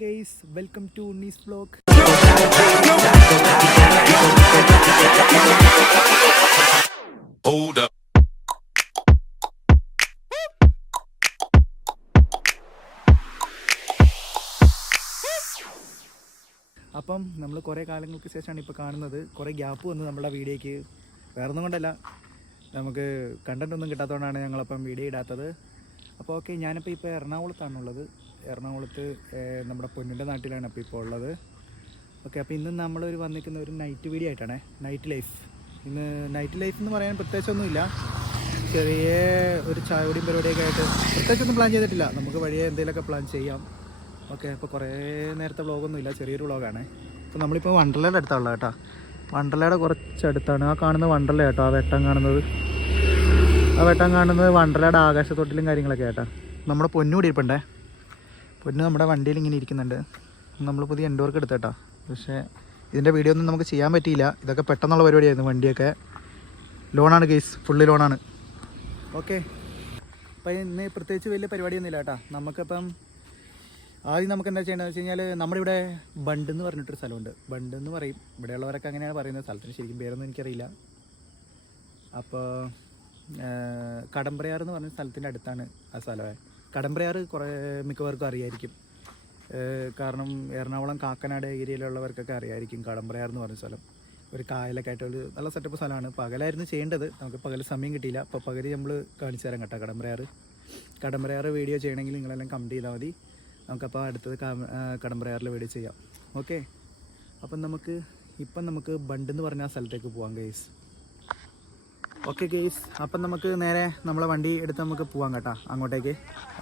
Guys, welcome to Unni's vlog. അപ്പം നമ്മൾ കുറേ കാലങ്ങൾക്ക് ശേഷമാണ് ഇപ്പോൾ കാണുന്നത്. കുറേ ഗ്യാപ്പ് വന്നു നമ്മുടെ വീഡിയോയ്ക്ക്. വേറൊന്നും കൊണ്ടല്ല, നമുക്ക് കണ്ടൻ്റ് ഒന്നും കിട്ടാത്തതുകൊണ്ടാണ് ഞങ്ങളപ്പം വീഡിയോ ഇടാത്തത്. അപ്പോൾ ഓക്കെ, ഞാനിപ്പോൾ എറണാകുളത്താണുള്ളത്. എറണാകുളത്ത് നമ്മുടെ പൊന്നിൻ്റെ നാട്ടിലാണ് അപ്പോൾ ഇപ്പോൾ ഉള്ളത്. ഓക്കെ, അപ്പോൾ ഇന്ന് നമ്മളൊരു വന്നിരിക്കുന്ന ഒരു നൈറ്റ് വീഡിയോ ആയിട്ടാണ്. Night life. ഇന്ന് നൈറ്റ് ലൈഫ് എന്ന് പറയാൻ പ്രത്യേകിച്ചൊന്നുമില്ല. ചെറിയ ഒരു ചായയോടെയും പരിപാടിയൊക്കെ ആയിട്ട് പ്രത്യേകിച്ചൊന്നും പ്ലാൻ ചെയ്തിട്ടില്ല. നമുക്ക് വഴിയെ എന്തെങ്കിലുമൊക്കെ പ്ലാൻ ചെയ്യാം. ഓക്കെ, അപ്പോൾ കുറേ നേരത്തെ വ്ളോഗൊന്നുമില്ല, ചെറിയൊരു വ്ളോഗാണ്. അപ്പോൾ നമ്മളിപ്പോൾ വണ്ടർലയുടെ അടുത്താണുള്ളത് കേട്ടോ. വണ്ടർലയുടെ കുറച്ചടുത്താണ് ആ കാണുന്ന വണ്ടർല കേട്ടോ. ആ വെട്ടം കാണുന്നത് വണ്ടർലയുടെ ആകാശത്തൊട്ടിലും കാര്യങ്ങളൊക്കെ കേട്ടോ. നമ്മുടെ പൊന്നു കൂടി ഇരിപ്പുണ്ടേ. പൊന്നു നമ്മുടെ വണ്ടിയിൽ ഇങ്ങനെ ഇരിക്കുന്നുണ്ട്. നമ്മൾ പുതിയ എൻഡ് വർക്ക് എടുത്തേട്ടാ. പക്ഷേ ഇതിൻ്റെ വീഡിയോ ഒന്നും നമുക്ക് ചെയ്യാൻ പറ്റിയില്ല. ഇതൊക്കെ പെട്ടെന്നുള്ള പരിപാടിയായിരുന്നു. വണ്ടിയൊക്കെ ലോണാണ് കേസ്, ഫുള്ളി ലോണാണ്. ഓക്കെ, അപ്പോൾ ഇന്ന് പ്രത്യേകിച്ച് വലിയ പരിപാടിയൊന്നുമില്ല കേട്ടോ. നമുക്കിപ്പം ആദ്യം നമുക്ക് എന്താ ചെയ്യേണ്ടതെന്ന് വെച്ച് കഴിഞ്ഞാൽ, നമ്മുടെ ഇവിടെ ബണ്ട് എന്ന് പറഞ്ഞിട്ടൊരു സ്ഥലമുണ്ട്. ബണ്ട് എന്ന് പറയും, ഇവിടെയുള്ളവരൊക്കെ അങ്ങനെയാണ് പറയുന്നത്. സ്ഥലത്തിന് ശരിക്കും പേരൊന്നും എനിക്കറിയില്ല. അപ്പോൾ കടമ്പ്രയാർ എന്ന് പറഞ്ഞ സ്ഥലത്തിൻ്റെ അടുത്താണ് ആ സ്ഥലമേ. കടമ്പ്രയാർ മിക്കവർക്കും അറിയായിരിക്കും. കാരണം എറണാകുളം കാക്കനാട് ഏരിയയിലുള്ളവർക്കൊക്കെ അറിയായിരിക്കും കടമ്പ്രയാർ എന്ന് പറഞ്ഞ സ്ഥലം. ഒരു കായലൊക്കെ ആയിട്ട് ഒരു നല്ല സെറ്റപ്പ് സ്ഥലമാണ്. പകലായിരുന്നു ചെയ്യേണ്ടത്, നമുക്ക് പകൽ സമയം കിട്ടിയില്ല. അപ്പോൾ പകൽ നമ്മൾ കാണിച്ചു തരാം കേട്ടോ കടമ്പ്രയാർ വീഡിയോ ചെയ്യണമെങ്കിൽ നിങ്ങളെല്ലാം കമൻറ്റ് ചെയ്താൽ മതി. നമുക്കപ്പോൾ അടുത്തത് കടമ്പ്രയാറിൽ വീഡിയോ ചെയ്യാം. ഓക്കെ, അപ്പം നമുക്ക് ബണ്ട് എന്ന് പറഞ്ഞ ആ സ്ഥലത്തേക്ക് പോവാം ഗെയ്സ്. ഓക്കെ ഗെയ്സ്, അപ്പം നമുക്ക് നേരെ നമ്മളെ വണ്ടി എടുത്ത് നമുക്ക് പോവാം കേട്ടോ അങ്ങോട്ടേക്ക്.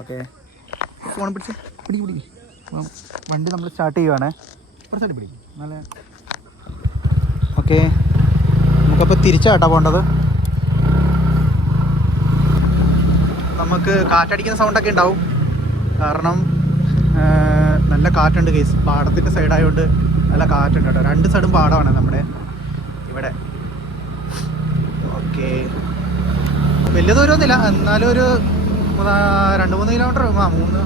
ഓക്കെ, ഫോൺ പിടിക്ക്. വണ്ടി നമ്മൾ സ്റ്റാർട്ട് ചെയ്യുവാണേ. കുറച്ചായിട്ട് പിടിക്കും നല്ല. ഓക്കെ, നമുക്കപ്പോൾ തിരിച്ചാട്ടോ പോകേണ്ടത്. നമുക്ക് കാറ്റടിക്കുന്ന സൗണ്ടൊക്കെ ഉണ്ടാവും, കാരണം നല്ല കാറ്റുണ്ട് ഗെയ്സ്. പാടത്തിൻ്റെ സൈഡായതുകൊണ്ട് നല്ല കാറ്റുണ്ട് കേട്ടോ. രണ്ട് സൈഡും പാടമാണ് നമ്മുടെ ഇവിടെ. ഓക്കെ, വലിയ ദൂരമൊന്നുമില്ല, എന്നാലും ഒരു 2-3 കിലോമീറ്റർ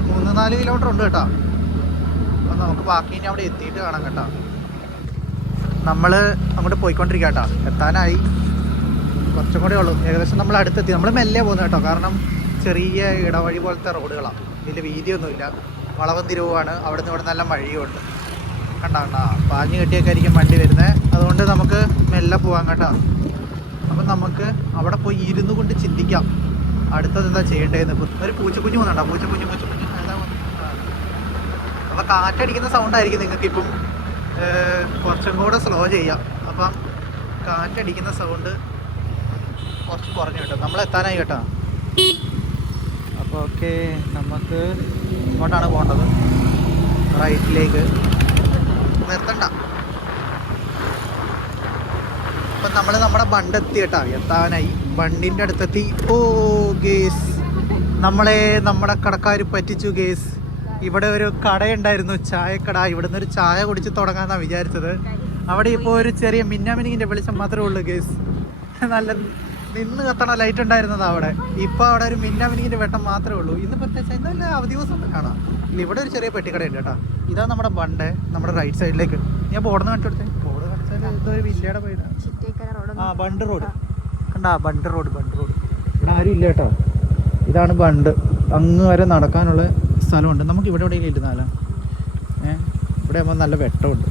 3-4 കിലോമീറ്റർ ഉണ്ട് കേട്ടോ. അപ്പം നമുക്ക് ബാക്കി ഇനി അവിടെ എത്തിയിട്ട് കാണാം കേട്ടോ. നമ്മൾ അങ്ങോട്ട് പോയിക്കൊണ്ടിരിക്കുക കേട്ടോ. എത്താനായി, കുറച്ചും കൂടെ ഉള്ളൂ. ഏകദേശം നമ്മൾ അടുത്തെത്തി. നമ്മൾ മെല്ലെ പോകുന്നു കേട്ടോ, കാരണം ചെറിയ ഇടവഴി പോലത്തെ റോഡുകളാണ്. വലിയ വീതിയൊന്നുമില്ല, വളവും തിരിവുമാണ്. അവിടെ നിന്ന് ഇവിടെ നല്ല വഴിയുണ്ട്. കണ്ടാ പാഞ്ഞ് കെട്ടിയൊക്കെ ആയിരിക്കും വണ്ടി വരുന്നത്. അതുകൊണ്ട് നമുക്ക് മെല്ലെ പോകാം കേട്ടോ. അപ്പം നമുക്ക് അവിടെ പോയി ഇരുന്നു കൊണ്ട് ചിന്തിക്കാം അടുത്തത് എന്താ ചെയ്യേണ്ടതെന്ന്. ഒരു പൂച്ചക്കുഞ്ഞ് വന്നുണ്ടോ? പൂച്ചക്കുഞ്ഞ് അപ്പം കാറ്റടിക്കുന്ന സൗണ്ടായിരിക്കും നിങ്ങൾക്കിപ്പം കുറച്ചും കൂടെ സ്ലോ ചെയ്യാം. അപ്പം കാറ്റടിക്കുന്ന സൗണ്ട് കുറച്ച് കുറഞ്ഞു കേട്ടോ. നമ്മൾ എത്താനായി കേട്ടോ. അപ്പോൾ ഓക്കെ, നമുക്ക് ഇങ്ങോട്ടാണ് പോകേണ്ടത്, റൈറ്റിലേക്ക്. നിർത്തണ്ട. അപ്പം നമ്മൾ നമ്മുടെ ബണ്ട് എത്തി കേട്ടോ. എത്താനായി, ബണ്ടിൻ്റെ അടുത്തെത്തി. ഓ ഗേസ്, നമ്മുടെ കടക്കാർ പറ്റിച്ചു ഗേസ്. ഇവിടെ ഒരു കടയുണ്ടായിരുന്നു, ചായക്കട. ഇവിടുന്ന് ഒരു ചായ കുടിച്ച് തുടങ്ങാമെന്നാണ് വിചാരിച്ചത്. അവിടെ ഇപ്പോൾ ഒരു ചെറിയ മിന്നാമിനിങ്ങിൻ്റെ വെളിച്ചം മാത്രമേ ഉള്ളൂ ഗേസ്. നല്ല നിന്ന് കത്തണ ലൈറ്റ് ഉണ്ടായിരുന്നത് അവിടെ. ഇപ്പോൾ അവിടെ ഒരു മിന്നാമിനിങ്ങിൻ്റെ വെട്ടം മാത്രമേ ഉള്ളൂ. ഇന്ന് പ്രത്യേകിച്ച് ഇന്നല്ല അവധി ദിവസം കാണാം. ഇല്ല, ഇവിടെ ഒരു ചെറിയ പെട്ടിക്കടയുണ്ട് കേട്ടോ. ഇതാണ് നമ്മുടെ ബണ്ട്, നമ്മുടെ റൈറ്റ് സൈഡിലേക്ക്. ഞാൻ ബോർഡെന്ന് കാണിച്ചു കൊടുത്തേ. ബോർഡ് കാണിച്ചാൽ ഇതൊരു വില്ലയുടെ പോയില്ല. ബണ്ട് റോഡ് കണ്ടാ, ബണ്ട് റോഡ്. ഇവിടെ ആരും ഇല്ല കേട്ടോ. ഇതാണ് ബണ്ട്. അങ്ങ് വരെ നടക്കാനുള്ള സ്ഥലമുണ്ട്. നമുക്ക് ഇവിടെ എവിടെയെങ്കിലും ഇരുന്നാലോ? ഇവിടെ ആകുമ്പോൾ നല്ല വെട്ടമുണ്ട്.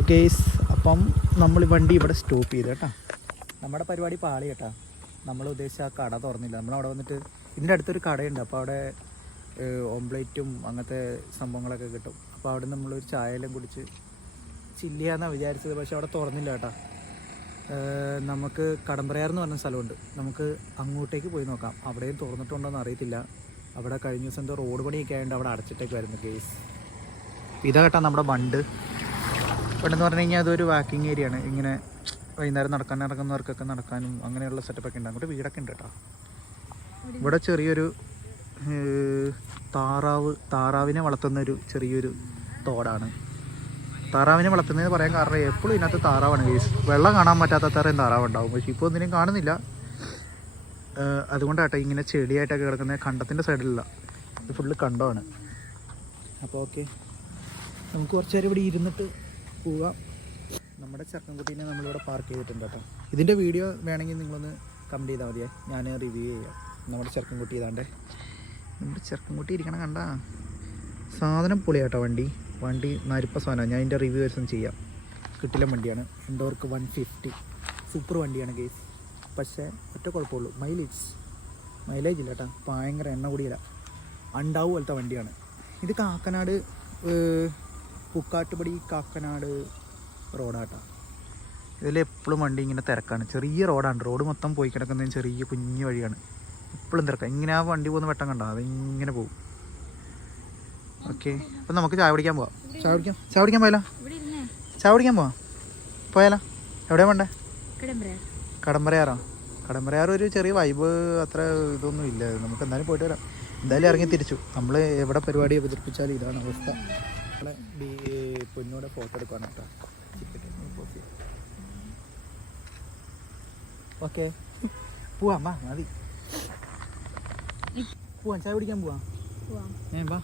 ഓക്കെ, അപ്പം നമ്മൾ വണ്ടി ഇവിടെ സ്റ്റോപ്പ് ചെയ്ത് കേട്ടോ. നമ്മുടെ പരിപാടി പാളി കേട്ടോ. നമ്മൾ ഉദ്ദേശിച്ച ആ കട തുറന്നില്ല. നമ്മളവിടെ വന്നിട്ട് ഇതിൻ്റെ അടുത്തൊരു കടയുണ്ട്. അപ്പോൾ അവിടെ ഓംപ്ലേറ്റും അങ്ങനത്തെ സംഭവങ്ങളൊക്കെ കിട്ടും. അപ്പോൾ അവിടെ നമ്മളൊരു ചായയെല്ലാം കുടിച്ച് ചില്ല് ചെയ്യാമെന്നാണ് വിചാരിച്ചത്. പക്ഷെ അവിടെ തുറന്നില്ല കേട്ടോ. നമുക്ക് കടമ്പ്രയാർ എന്ന് പറഞ്ഞ സ്ഥലമുണ്ട്. നമുക്ക് അങ്ങോട്ടേക്ക് പോയി നോക്കാം. അവിടെയും തുറന്നിട്ടുണ്ടോ എന്ന് അറിയത്തില്ല. അവിടെ കഴിഞ്ഞ ദിവസം എന്തോ റോഡ് പണിയൊക്കെ ആയതുകൊണ്ട് അവിടെ അടച്ചിട്ടേക്ക് വരുന്നു കേസ്. ഇതാ കേട്ടോ നമ്മുടെ ബണ്ട്. ബണ്ടെന്ന് പറഞ്ഞു കഴിഞ്ഞാൽ അതൊരു വാക്കിംഗ് ഏരിയ ആണ്. ഇങ്ങനെ വൈകുന്നേരം ഇറങ്ങുന്നവർക്കൊക്കെ നടക്കാനും അങ്ങനെയുള്ള സെറ്റപ്പൊക്കെ ഉണ്ട്. അങ്ങോട്ട് വീടൊക്കെ ഉണ്ട് കേട്ടോ. ഇവിടെ ചെറിയൊരു താറാവിനെ വളർത്തുന്നൊരു ചെറിയൊരു തോടാണ്. താറാവിനെ വളർത്തുന്നതെന്ന് പറയാൻ കാരണം എപ്പോഴും ഇതിനകത്ത് താറാവാണ് കേസ്. വെള്ളം കാണാൻ പറ്റാത്ത അത്രയും താറാവുണ്ടാവും. പക്ഷേ ഇപ്പോൾ ഒന്നിനും കാണുന്നില്ല. അതുകൊണ്ടാട്ടോ ഇങ്ങനെ ചെടിയായിട്ടൊക്കെ കിടക്കുന്നത്. കണ്ടത്തിൻ്റെ സൈഡിലല്ല, ഇത് ഫുള്ള് കണ്ടമാണ്. അപ്പോൾ ഓക്കെ, നമുക്ക് കുറച്ച് നേരം ഇവിടെ ഇരുന്നിട്ട് പോവാം. നമ്മുടെ ചെറുക്കൻകുട്ടീനെ നമ്മളിവിടെ പാർക്ക് ചെയ്തിട്ടുണ്ട് കേട്ടോ. ഇതിൻ്റെ വീഡിയോ വേണമെങ്കിൽ നിങ്ങളൊന്ന് കമൻറ്റ് ചെയ്താൽ മതിയേ, ഞാൻ റിവ്യൂ ചെയ്യാം. നമ്മുടെ ചെറുക്കൻകുട്ടി ഇതാണ്ടേ, നമ്മുടെ ചെറുക്കൻകുട്ടി ഇരിക്കണം കണ്ട സാധനം പൊളിയാട്ടോ. വണ്ടി നരിപ്പ സാധനമാണ്. ഞാൻ ഇതിൻ്റെ റിവ്യൂ ദിവസം ചെയ്യാം. കിട്ടില്ല വണ്ടിയാണ്, എൻഡോർക്ക് 150 സൂപ്പർ വണ്ടിയാണ് ഗെയ്സ്. പക്ഷേ ഒറ്റ കുഴപ്പമുള്ളൂ, മൈലേജ് ഇല്ല കേട്ടോ. ഭയങ്കര എണ്ണ കൂടിയില്ല, അണ്ടാവ് പോലത്തെ വണ്ടിയാണ് ഇത്. കാക്കനാട് പൂക്കാട്ടുപടി കാക്കനാട് റോഡാട്ടോ. ഇതിൽ എപ്പോഴും വണ്ടി ഇങ്ങനെ തിരക്കാണ്. ചെറിയ റോഡാണ്, റോഡ് മൊത്തം പോയി കിടക്കുന്ന ചെറിയ കുഞ്ഞു വഴിയാണ്. എപ്പോഴും തിരക്കാം. ഇങ്ങനെ ആ വണ്ടി പോകുന്ന വെട്ടം കണ്ടോ, അതിങ്ങനെ പോകും. ഓക്കെ, അപ്പം നമുക്ക് ചായ കുടിക്കാൻ പോവാം. ചായ കുടിക്കാൻ പോയാലോ? ചായ കുടിക്കാൻ പോയാലോ? എവിടെയാ വേണ്ടേ? കടമ്പരയാറോ? കടമ്പരയാറ് ഒരു ചെറിയ വൈബ്, അത്ര ഇതൊന്നും ഇല്ല. നമുക്ക് എന്തായാലും പോയിട്ട് വരാം. എന്തായാലും ഇറങ്ങി തിരിച്ചു. നമ്മൾ എവിടെ പരിപാടി അവതരിപ്പിച്ചാലും ഇതാണ് അവസ്ഥ. നമ്മളെ പൊന്നൂടെ ഫോട്ടോ എടുക്കുകയാണ് കേട്ടോ. ഓക്കെ, പോവാം. മതി, പോവാം. ചായ കുടിക്കാൻ പോവാം. വാ,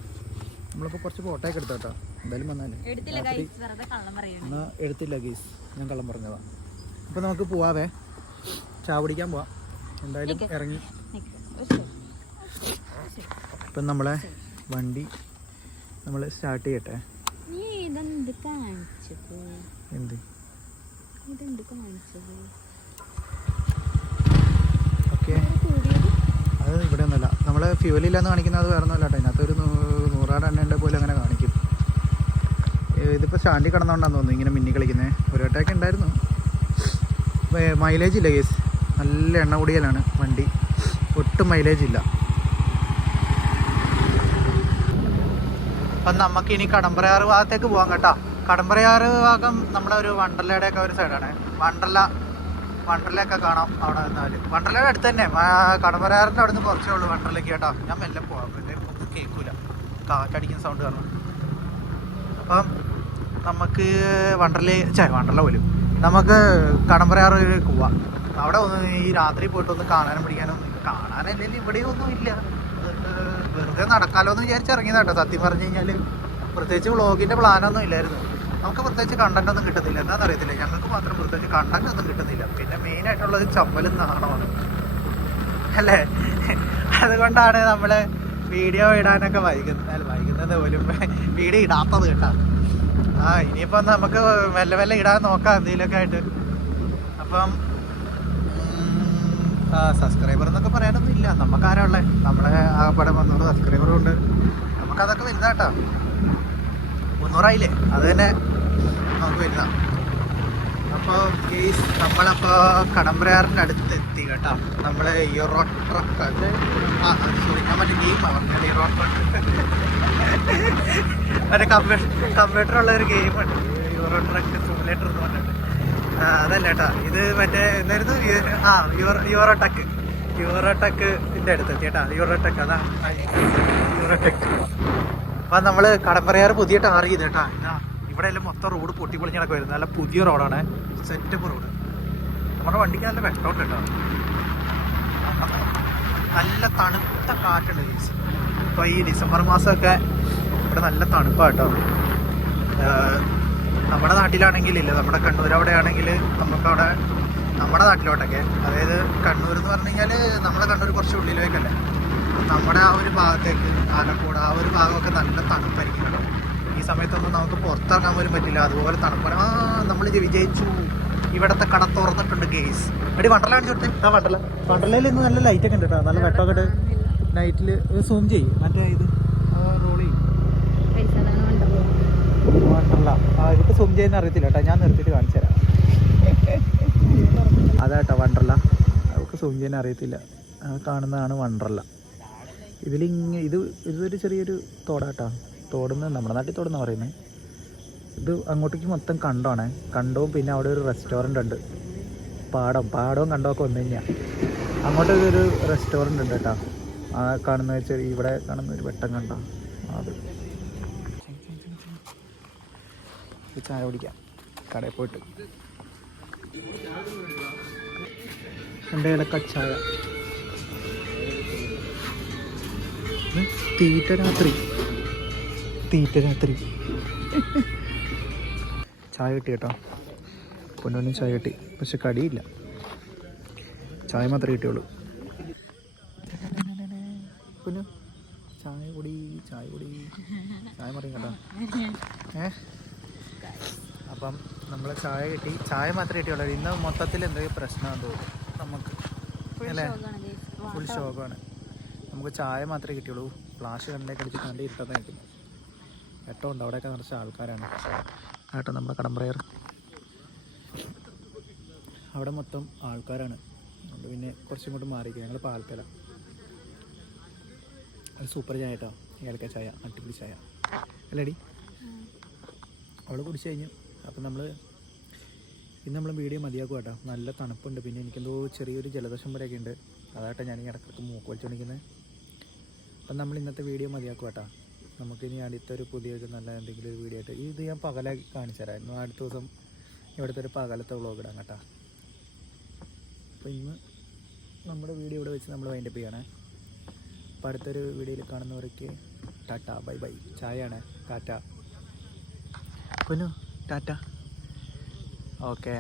നമ്മളിപ്പോൾ കുറച്ച് ഫോട്ടോ ഒക്കെ എടുത്തോ കേട്ടോ. എന്തായാലും വന്നാലേ എന്നാൽ എടുത്തില്ല ഗീസ്, ഞാൻ കള്ളം പറഞ്ഞതാണ്. അപ്പോൾ നമുക്ക് പോവാവേ, ചായ കുടിക്കാൻ പോവാം. എന്തായാലും ഇറങ്ങി. ഇപ്പം നമ്മളെ വണ്ടി നമ്മൾ സ്റ്റാർട്ട് ചെയ്യട്ടെ. എന്ത് ഓക്കെ, അത് ഇവിടെ ഒന്നുമല്ല. നമ്മൾ ഫ്യൂവലില്ലാന്ന് കാണിക്കുന്നത് വേറെ ഒന്നുമല്ല കേട്ടോ. ഇതിനകത്തൊരു 100 എണ്ണ പോലെ അങ്ങനെ കാണിക്കും. ഇതിപ്പോൾ സ്റ്റാൻഡിൽ കിടന്നുകൊണ്ടാന്ന് തോന്നുന്നു ഇങ്ങനെ മിന്നി കളിക്കുന്നത്. ഒരു വട്ടമൊക്കെ ഉണ്ടായിരുന്നു. മൈലേജ് ഇല്ല കേസ്, നല്ല എണ്ണ കൂടിയലാണ് വണ്ടി, ഒട്ടും മൈലേജ് ഇല്ല. അപ്പം നമുക്ക് ഇനി കടമ്പരയാറ് ഭാഗത്തേക്ക് പോകാം കേട്ടോ. കടമ്പരയാറ് ഭാഗം നമ്മുടെ ഒരു വണ്ടർലയുടെയൊക്കെ ഒരു സൈഡാണ്. വണ്ടർലയൊക്കെ കാണാം അവിടെ നിന്നാൽ. വണ്ടർലയുടെ അടുത്ത് തന്നെ, കടമ്പരയാറിൻ്റെ അവിടെ നിന്ന് കുറച്ചേ ഉള്ളൂ വണ്ടർലയ്ക്ക് കേട്ടോ. ഞാൻ മെല്ലെ പോകാം, പിന്നെ ഒന്നും കേൾക്കില്ല, കാറ്റടിക്കുന്ന സൗണ്ട് കാരണം. അപ്പം നമുക്ക് വണ്ടർല പോലും നമുക്ക് കടമ്പരയാറിലേക്ക് പോവാം. അവിടെ ഒന്ന് ഈ രാത്രി പോയിട്ടൊന്ന് കാണാനും കാണാനല്ലെങ്കിൽ ഇവിടെയും ഒന്നും ഇല്ല, വെറുതെ നടക്കാലോ എന്ന് വിചാരിച്ചിറങ്ങിയതാട്ടോ. സത്യം പറഞ്ഞു കഴിഞ്ഞാൽ പ്രത്യേകിച്ച് വ്ളോഗിൻ്റെ പ്ലാനൊന്നും ഇല്ലായിരുന്നു. നമുക്ക് പ്രത്യേകിച്ച് കണ്ടന്റ് ഒന്നും കിട്ടുന്നില്ല, എന്താണെന്ന് അറിയത്തില്ല. ഞങ്ങൾക്ക് മാത്രം പ്രത്യേകിച്ച് കണ്ടന്റ് ഒന്നും കിട്ടുന്നില്ല. പിന്നെ മെയിനായിട്ടുള്ളത് ചമ്മലും നാണമാണ് അല്ലേ. അതുകൊണ്ടാണ് നമ്മൾ വീഡിയോ ഇടാനൊക്കെ വൈകുന്നത് പോലും വീഡിയോ ഇടാത്തത് കേട്ടോ. ഇനിയിപ്പം നമുക്ക് മെല്ലെ ഇടാൻ നോക്കാം എന്തെങ്കിലുമൊക്കെ ആയിട്ട്. അപ്പം സബ്സ്ക്രൈബർ എന്നൊക്കെ പറയാനൊന്നും ഇല്ല. നമുക്കാരാ ഉള്ളത്? നമ്മളെ ആകപ്പാടെ 300 സബ്സ്ക്രൈബറും ഉണ്ട്. നമുക്കതൊക്കെ വലുതാട്ടോ. 300 ആയില്ലേ, അത് തന്നെ നമുക്ക് വലുതാണ്. അപ്പോൾ നമ്മളപ്പോൾ കടമ്പരയാറിൻ്റെ അടുത്ത് എത്തി കേട്ടോ. നമ്മൾ യൂറോ ട്രക്ക്, സോറി ഞാൻ മറ്റേ ഗെയിമാണ് പറഞ്ഞത്. യൂറോ ട്രക്ക് മറ്റേ കമ്പ്യൂട്ടറുള്ള ഒരു ഗെയിമുണ്ട്, യൂറോ ട്രക്ക് സിമുലേറ്റർ എന്ന് പറഞ്ഞിട്ട്. അതല്ല കേട്ടോ, ഇത് മറ്റേ എന്തായിരുന്നു, യൂറോ ടെക്കിൻ്റെ അടുത്ത് എത്തി കേട്ടോ. യൂറോ ടെക്ക്, അതാ യൂറോ ടെക്ക്. അപ്പം നമ്മൾ കടമ്പരയാറ് പുതിയ ടാർ ചെയ്ത് കേട്ടോ. ഇവിടെ എല്ലാം മൊത്തം റോഡ് പൊട്ടിപ്പൊളിഞ്ഞ് കിടക്കുമായിരുന്നു. നല്ല പുതിയ റോഡാണ്, സെറ്റപ്പ് റോഡ്. നമ്മുടെ വണ്ടിക്ക് നല്ല വെട്ടമുണ്ട് കേട്ടോ. നല്ല തണുത്ത കാറ്റുണ്ട്. ഇപ്പോൾ ഈ ഡിസംബർ മാസമൊക്കെ ഇവിടെ നല്ല തണുപ്പാണ് കേട്ടോ. നമ്മുടെ നാട്ടിലാണെങ്കിലില്ല, നമ്മുടെ കണ്ണൂർ അവിടെ ആണെങ്കിൽ നമുക്കവിടെ നമ്മുടെ നാട്ടിലോട്ടൊക്കെ, അതായത് കണ്ണൂർ എന്ന് പറഞ്ഞു കഴിഞ്ഞാൽ നമ്മുടെ കണ്ണൂർ കുറച്ച് ഉള്ളിലേക്കല്ലേ, നമ്മുടെ ആ ഒരു ഭാഗത്തേക്ക് ആലപ്പുഴ ആ ഒരു ഭാഗമൊക്കെ നല്ല തണുപ്പായിരിക്കും കേട്ടോ. ഈ സമയത്തൊന്നും നമുക്ക് പുറത്തിറങ്ങാൻ പോലും പറ്റില്ല, അതുപോലെ തണുപ്പാണ്. നമ്മൾ വിജയിച്ചു, ഇവിടുത്തെ കട തുറന്നിട്ടുണ്ട് ഗെയ്സ്. എടി വണ്ടർല കാണിച്ചു കൊടുത്തേ. വണ്ടർലയിൽ ഇന്ന് നല്ല ലൈറ്റൊക്കെ ഉണ്ട് കേട്ടോ, നല്ല വെട്ടമൊക്കെ ഉണ്ട്. നൈറ്റിൽ സൂം ചെയ്യും, മറ്റേ ഇത് റോൾ ചെയ്യും. വണ്ടർല ഇതൊക്കെ സൂം ചെയ്യുന്ന അറിയത്തില്ല കേട്ടോ, ഞാൻ നിർത്തിയിട്ട് കാണിച്ചു തരാം. അതാട്ടോ വണ്ടർല, അവർക്ക് സൂം ചെയ്യാൻ അറിയത്തില്ല. കാണുന്നതാണ് വണ്ടർല. ഇതൊരു ചെറിയൊരു തോടാട്ടോ. തോടുന്ന് നമ്മുടെ നാട്ടിൽ തോടെന്നാണ് പറയുന്നത്. ഇത് അങ്ങോട്ടേക്ക് മൊത്തം കണ്ടമാണ്, കണ്ടവും പിന്നെ അവിടെ ഒരു റെസ്റ്റോറൻ്റ് ഉണ്ട്. പാടവും കണ്ടമൊക്കെ ഒന്ന് തന്നെയാണ്. അങ്ങോട്ടൊക്കെ ഒരു റെസ്റ്റോറൻ്റ് ഉണ്ട് കേട്ടോ. ആ കാണുന്ന വെച്ചാൽ ഇവിടെ കാണുന്ന ഒരു വെട്ടം കണ്ടോ, അത് ചായ കുടിക്കാം കടയിൽ പോയിട്ട്. എൻ്റെ ഇലക്കച്ചായ. തീറ്റ രാത്രി ചായ കിട്ടി കേട്ടോ, പൊന്നോനും ചായ കിട്ടി, പക്ഷെ കടിയില്ല, ചായ മാത്രമേ കിട്ടിയുള്ളൂ. പൊന്നു ചായ കുടി, ചായ കുടി, ചായ മറിയും കേട്ടോ. അപ്പം നമ്മൾ ചായ കിട്ടി, ചായ മാത്രമേ കിട്ടിയുള്ളൂ. ഇന്ന് മൊത്തത്തിൽ എന്തെങ്കിലും പ്രശ്നമാണെന്ന് തോന്നുന്നു നമുക്ക്, അല്ലേ? ഫുൾ ഷോക്കാണ്. നമുക്ക് ചായ മാത്രമേ കിട്ടിയുള്ളൂ. ഫ്ലാഷ് കണ്ടേക്ക് അടിച്ച് കണ്ടി ഇരുട്ടത്തെ നിൽക്കുന്നു. വെട്ടമുണ്ട്, അവിടെയൊക്കെ നിറച്ച ആൾക്കാരാണ് കേട്ടോ. നമ്മുടെ കടമ്പ്രയർ അവിടെ മൊത്തം ആൾക്കാരാണ്. അതുകൊണ്ട് പിന്നെ കുറച്ചും കൂടെ മാറിയിരിക്കുക. ഞങ്ങൾ പാൽക്കല. അത് സൂപ്പർ ചായ കേട്ടോ, ഏലക്ക ചായ, അടിപൊളി ചായ അല്ലേടി? അവൾ കുടിച്ചു കഴിഞ്ഞു. അപ്പം ഇന്ന് നമ്മൾ വീഡിയോ മതിയാക്കും കേട്ടോ. നല്ല തണുപ്പുണ്ട്, പിന്നെ എനിക്കെന്തോ ചെറിയൊരു ജലദോഷം വരെയൊക്കെ ഉണ്ട്. അതാട്ടോ ഞാൻ ഇടയ്ക്കൊക്കെ മൂക്ക് വലിച്ചുകൊണ്ടിരിക്കുന്നത്. അപ്പം നമ്മൾ ഇന്നത്തെ വീഡിയോ മതിയാക്കും കേട്ടോ. നമുക്കിനി അടുത്തൊരു പുതിയൊരു നല്ല എന്തെങ്കിലും ഒരു വീഡിയോ ആയിട്ട്, ഇത് ഞാൻ പകലാക്കി കാണിച്ചു തരാമായിരുന്നു. അടുത്ത ദിവസം ഇവിടുത്തെ ഒരു പകലത്തെ വ്ളോഗ് ഇടാം കേട്ടോ. അപ്പോൾ ഇന്ന് നമ്മുടെ വീഡിയോ ഇവിടെ വെച്ച് നമ്മൾ വൈൻഡപ്പ് ചെയ്യണേ. അപ്പോൾ അടുത്തൊരു വീഡിയോയിൽ കാണുന്നവർക്ക് ടാറ്റ, ബൈ ബൈ. ചായയാണ്, ടാറ്റ പൊന്നു, ടാറ്റ. ഓക്കെ.